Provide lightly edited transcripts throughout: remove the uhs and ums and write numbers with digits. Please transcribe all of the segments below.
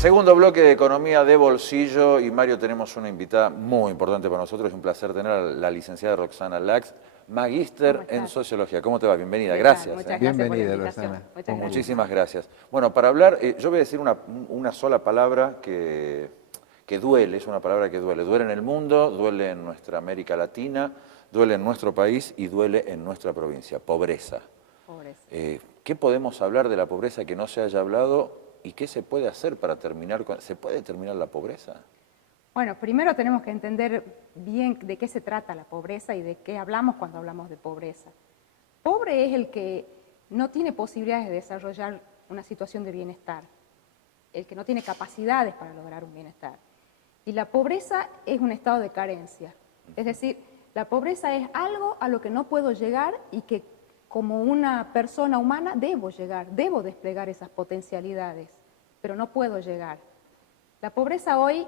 Segundo bloque de Economía de Bolsillo y Mario, tenemos una invitada muy importante para nosotros. Es un placer tener a la licenciada Roxana Lax, magíster en Sociología. ¿Cómo te va? Bienvenida, gracias. Muchas gracias Bienvenida, por la invitación. Roxana. Muchas gracias. Muchísimas gracias. Bueno, para hablar, yo voy a decir una sola palabra que duele, es una palabra que duele. Duele en el mundo, duele en nuestra América Latina, duele en nuestro país y duele en nuestra provincia. Pobreza. Pobreza. ¿Qué podemos hablar de la pobreza que no se haya hablado y qué se puede hacer para terminar con... ¿Se puede terminar la pobreza? Bueno, primero tenemos que entender bien de qué se trata la pobreza y de qué hablamos cuando hablamos de pobreza. Pobre es el que no tiene posibilidades de desarrollar una situación de bienestar, el que no tiene capacidades para lograr un bienestar. Y la pobreza es un estado de carencia, es decir, la pobreza es algo a lo que no puedo llegar y que como una persona humana debo llegar, debo desplegar esas potencialidades, pero no puedo llegar. La pobreza hoy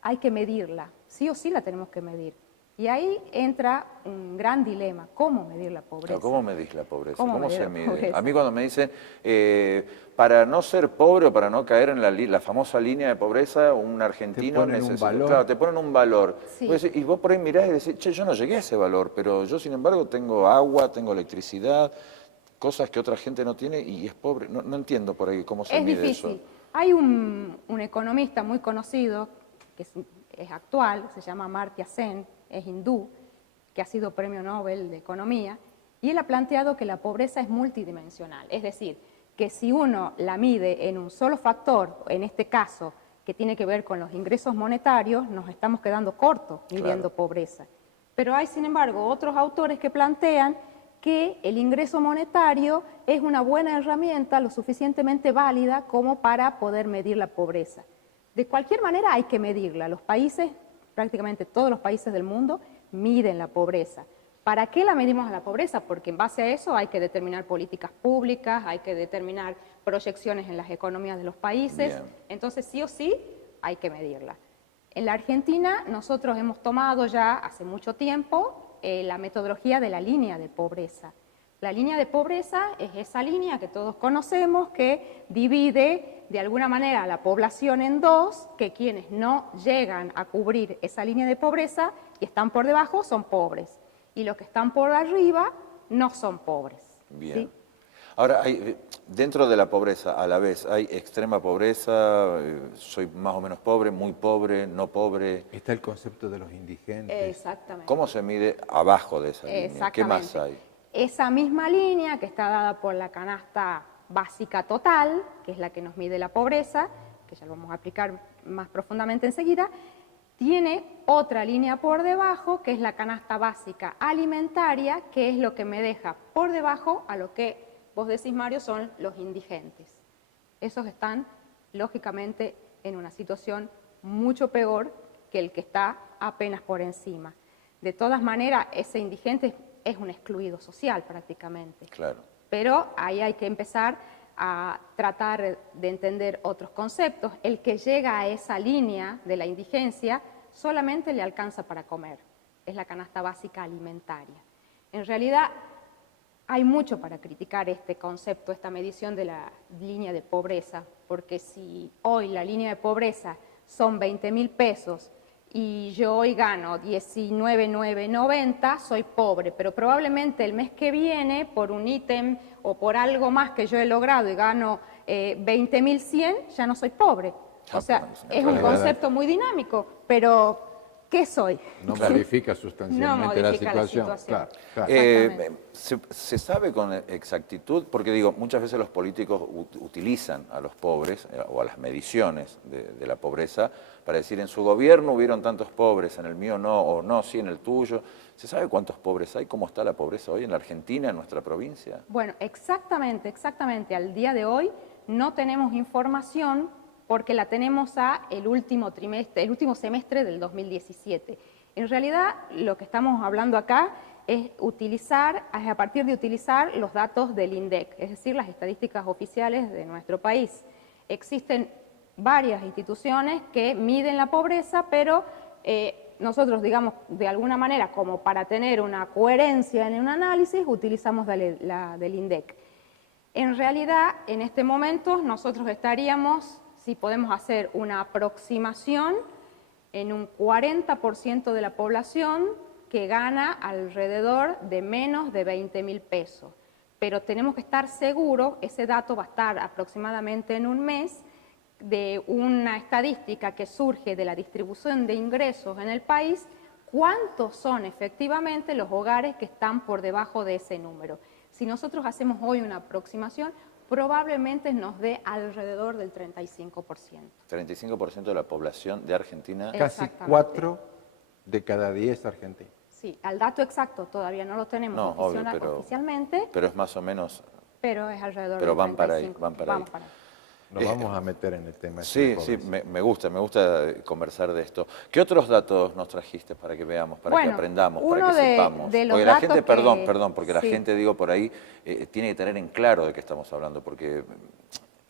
hay que medirla, sí o sí la tenemos que medir. Y ahí entra un gran dilema, ¿cómo medir la pobreza? Claro, ¿cómo medís la pobreza? ¿Cómo se mide? Pobreza? A mí cuando me dicen, para no ser pobre o para no caer en la famosa línea de pobreza, un argentino necesita... Claro, te ponen un valor. Sí. Y vos por ahí mirás y decís, che, yo no llegué a ese valor, pero yo sin embargo tengo agua, tengo electricidad, cosas que otra gente no tiene y es pobre. No entiendo por ahí cómo se mide difícil. eso. Hay un economista muy conocido, que es actual, se llama Amartya Sen, es hindú, que ha sido premio Nobel de Economía, y él ha planteado que la pobreza es multidimensional, es decir, que si uno la mide en un solo factor, en este caso, que tiene que ver con los ingresos monetarios, nos estamos quedando cortos midiendo pobreza. Pero hay, sin embargo, otros autores que plantean que el ingreso monetario es una buena herramienta, lo suficientemente válida como para poder medir la pobreza. De cualquier manera hay que medirla. Los países, prácticamente todos los países del mundo, miden la pobreza. ¿Para qué la medimos a la pobreza? Porque en base a eso hay que determinar políticas públicas, hay que determinar proyecciones en las economías de los países. Bien. Entonces, sí o sí, hay que medirla. En la Argentina, nosotros hemos tomado ya hace mucho tiempo la metodología de la línea de pobreza. La línea de pobreza es esa línea que todos conocemos que divide de alguna manera a la población en dos, que quienes no llegan a cubrir esa línea de pobreza y están por debajo son pobres, y los que están por arriba no son pobres. Bien. ¿Sí? Ahora, dentro de la pobreza, a la vez, hay extrema pobreza, soy más o menos pobre, muy pobre, no pobre. Está el concepto de los indigentes. Exactamente. ¿Cómo se mide abajo de esa línea? ¿Qué más hay? Esa misma línea que está dada por la canasta básica total, que es la que nos mide la pobreza, que ya lo vamos a aplicar más profundamente enseguida, tiene otra línea por debajo, que es la canasta básica alimentaria, que es lo que me deja por debajo a lo que vos decís, Mario, son los indigentes. Esos están, lógicamente, en una situación mucho peor que el que está apenas por encima. De todas maneras, ese indigente es un excluido social prácticamente. Claro. Pero ahí hay que empezar a tratar de entender otros conceptos. El que llega a esa línea de la indigencia solamente le alcanza para comer. Es la canasta básica alimentaria. En realidad, hay mucho para criticar este concepto, esta medición de la línea de pobreza, porque si hoy la línea de pobreza son 20.000 pesos y yo hoy gano 19.990, soy pobre, pero probablemente el mes que viene, por un ítem o por algo más que yo he logrado y gano 20.100, ya no soy pobre. O sea, es un concepto muy dinámico, pero ¿qué soy? No modifica sustancialmente la situación. Claro, claro. ¿Se sabe con exactitud? Porque digo, muchas veces los políticos utilizan a los pobres o a las mediciones de la pobreza para decir en su gobierno hubieron tantos pobres, en el mío no, o no, sí en el tuyo. ¿Se sabe cuántos pobres hay? ¿Cómo está la pobreza hoy en la Argentina, en nuestra provincia? Bueno, exactamente. Al día de hoy no tenemos información porque la tenemos el último semestre del 2017. En realidad, lo que estamos hablando acá es a partir de utilizar los datos del INDEC, es decir, las estadísticas oficiales de nuestro país. Existen varias instituciones que miden la pobreza, pero nosotros, digamos, de alguna manera, como para tener una coherencia en un análisis, utilizamos la del INDEC. En realidad, en este momento, nosotros estaríamos sí podemos hacer una aproximación en un 40% de la población que gana alrededor de menos de 20.000 pesos. Pero tenemos que estar seguros, ese dato va a estar aproximadamente en un mes, de una estadística que surge de la distribución de ingresos en el país, cuántos son efectivamente los hogares que están por debajo de ese número. Si nosotros hacemos hoy una aproximación, probablemente nos dé alrededor del 35%. 35% de la población de Argentina. Casi 4 de cada 10 argentinos. Sí, al dato exacto todavía no lo tenemos oficialmente. Pero es más o menos. Pero es alrededor del 35%. Pero van para ahí. Nos vamos a meter en el tema. Sí, me gusta conversar de esto. ¿Qué otros datos nos trajiste para que veamos, para que aprendamos, para que sepamos? Porque la gente, perdón, porque la gente, digo, por ahí tiene que tener en claro de qué estamos hablando, porque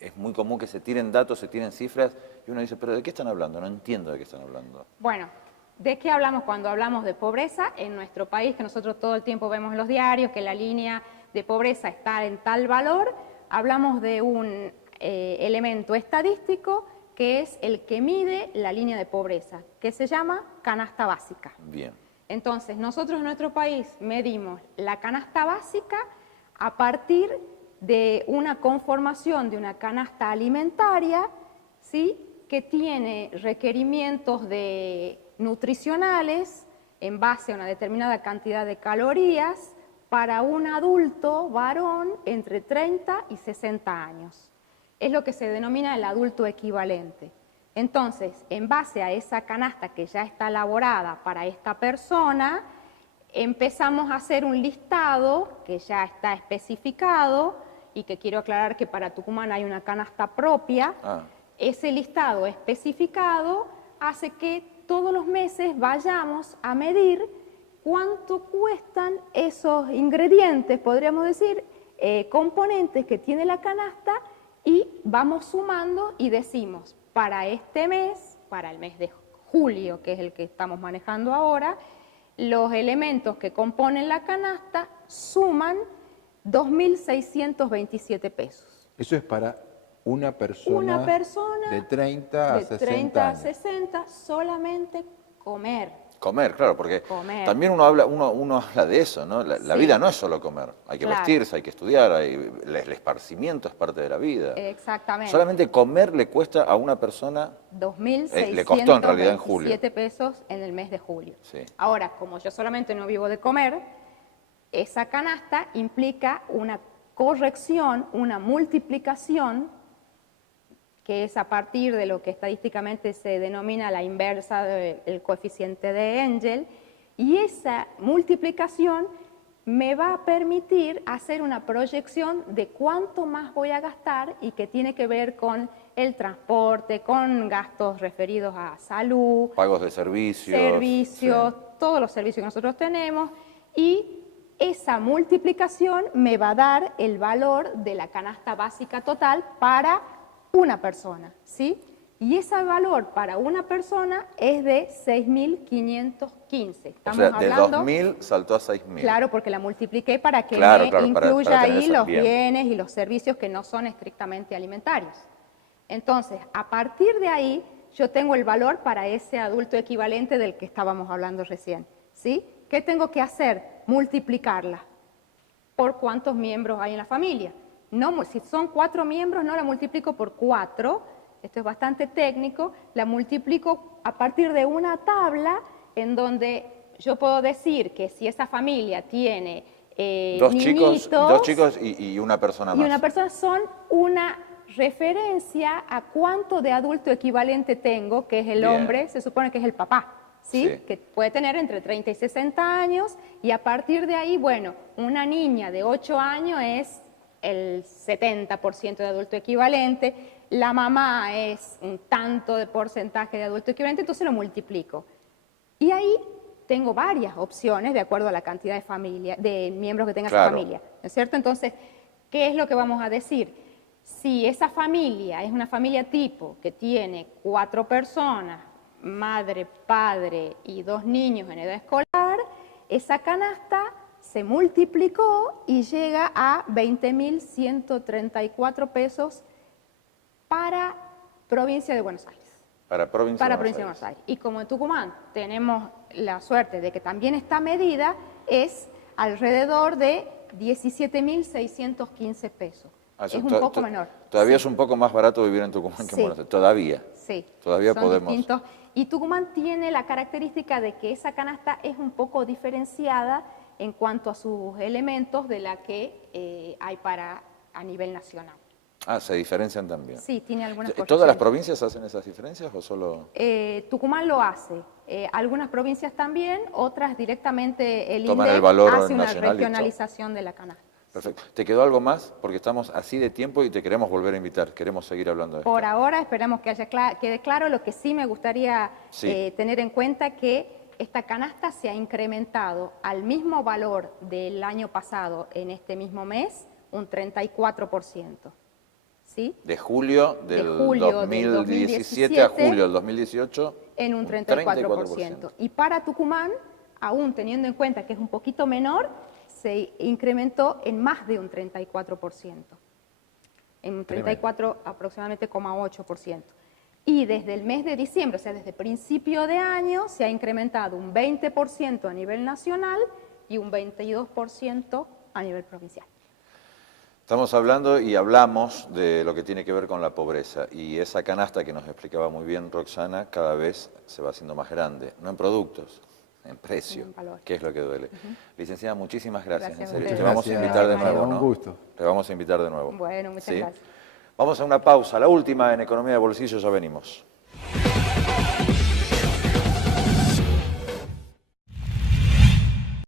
es muy común que se tiren datos, se tiren cifras, y uno dice, ¿pero de qué están hablando? No entiendo de qué están hablando. Bueno, ¿de qué hablamos cuando hablamos de pobreza en nuestro país? Que nosotros todo el tiempo vemos en los diarios que la línea de pobreza está en tal valor. Hablamos de un elemento estadístico que es el que mide la línea de pobreza, que se llama canasta básica. Bien. Entonces, nosotros en nuestro país medimos la canasta básica a partir de una conformación de una canasta alimentaria, ¿sí?, que tiene requerimientos nutricionales en base a una determinada cantidad de calorías para un adulto varón entre 30 y 60 años. Es lo que se denomina el adulto equivalente. Entonces, en base a esa canasta que ya está elaborada para esta persona, empezamos a hacer un listado que ya está especificado y que quiero aclarar que para Tucumán hay una canasta propia. Ese listado especificado hace que todos los meses vayamos a medir cuánto cuestan esos ingredientes, podríamos decir, componentes que tiene la canasta, y vamos sumando y decimos, para este mes, para el mes de julio, que es el que estamos manejando ahora, los elementos que componen la canasta suman 2.627 pesos. Eso es para una persona de 30 a 60 años. 60, solamente comer. Comer, claro, porque también uno habla de eso, ¿no? La vida no es solo comer, hay que vestirse, hay que estudiar, el esparcimiento es parte de la vida. Exactamente. Solamente comer le cuesta a una persona, 2.627 le costó en realidad en julio. pesos en el mes de julio. Sí. Ahora, como yo solamente no vivo de comer, esa canasta implica una corrección, una multiplicación, que es a partir de lo que estadísticamente se denomina la inversa del coeficiente de Engel, y esa multiplicación me va a permitir hacer una proyección de cuánto más voy a gastar y que tiene que ver con el transporte, con gastos referidos a salud, pagos de servicios, sí, todos los servicios que nosotros tenemos, y esa multiplicación me va a dar el valor de la canasta básica total para una persona, ¿sí? Y ese valor para una persona es de 6.515. O sea, de 2.000 saltó a 6.000. Claro, porque la multipliqué para que me incluya para ahí los bienes y los servicios que no son estrictamente alimentarios. Entonces, a partir de ahí, yo tengo el valor para ese adulto equivalente del que estábamos hablando recién, ¿sí? ¿Qué tengo que hacer? Multiplicarla por cuántos miembros hay en la familia. No, si son 4 miembros, no la multiplico por 4, esto es bastante técnico, la multiplico a partir de una tabla en donde yo puedo decir que si esa familia tiene dos chicos y una persona más. Y una persona son una referencia a cuánto de adulto equivalente tengo, que es el hombre, se supone que es el papá, ¿sí? Que puede tener entre 30 y 60 años, y a partir de ahí, bueno, una niña de 8 años es el 70% de adulto equivalente, la mamá es un tanto de porcentaje de adulto equivalente, entonces lo multiplico. Y ahí tengo varias opciones de acuerdo a la cantidad de miembros que tenga esa familia, ¿no es cierto? Entonces, ¿qué es lo que vamos a decir? Si esa familia es una familia tipo que tiene 4 personas, madre, padre y 2 niños en edad escolar, esa canasta se multiplicó y llega a 20.134 pesos para provincia de Buenos Aires. Para provincia de Buenos Aires. Y como en Tucumán tenemos la suerte de que también está medida, es alrededor de 17.615 pesos. Es un poco menor. Todavía es un poco más barato vivir en Tucumán que en Buenos Aires. Todavía. Sí. Todavía son podemos. Distintos. Y Tucumán tiene la característica de que esa canasta es un poco diferenciada en cuanto a sus elementos de la que hay a nivel nacional. Ah, se diferencian también. Sí, tiene algunas cosas. ¿Todas las provincias hacen esas diferencias o solo...? Tucumán lo hace. Algunas provincias también, otras directamente el Toman INDEC el valor hace una nacional y regionalización de la canasta. Perfecto. ¿Te quedó algo más? Porque estamos así de tiempo y te queremos volver a invitar. Queremos seguir hablando de esto. Por ahora esperamos que quede claro. Lo que sí me gustaría tener en cuenta que esta canasta se ha incrementado al mismo valor del año pasado en este mismo mes, un 34%. ¿Sí? De julio del 2017 a julio del 2018. En un 34%. Y para Tucumán, aún teniendo en cuenta que es un poquito menor, se incrementó en más de un 34%. En un 34 aproximadamente 0,8%. Y desde el mes de diciembre, o sea, desde principio de año, se ha incrementado un 20% a nivel nacional y un 22% a nivel provincial. Estamos hablando y hablamos de lo que tiene que ver con la pobreza y esa canasta que nos explicaba muy bien Roxana cada vez se va haciendo más grande, no en productos, en precio, que es lo que duele. Licenciada, muchísimas gracias. En serio. Te vamos a invitar de nuevo, ¿no? Un gusto. Te vamos a invitar de nuevo. Bueno, muchas gracias. Vamos a una pausa, la última en Economía de Bolsillo, ya venimos.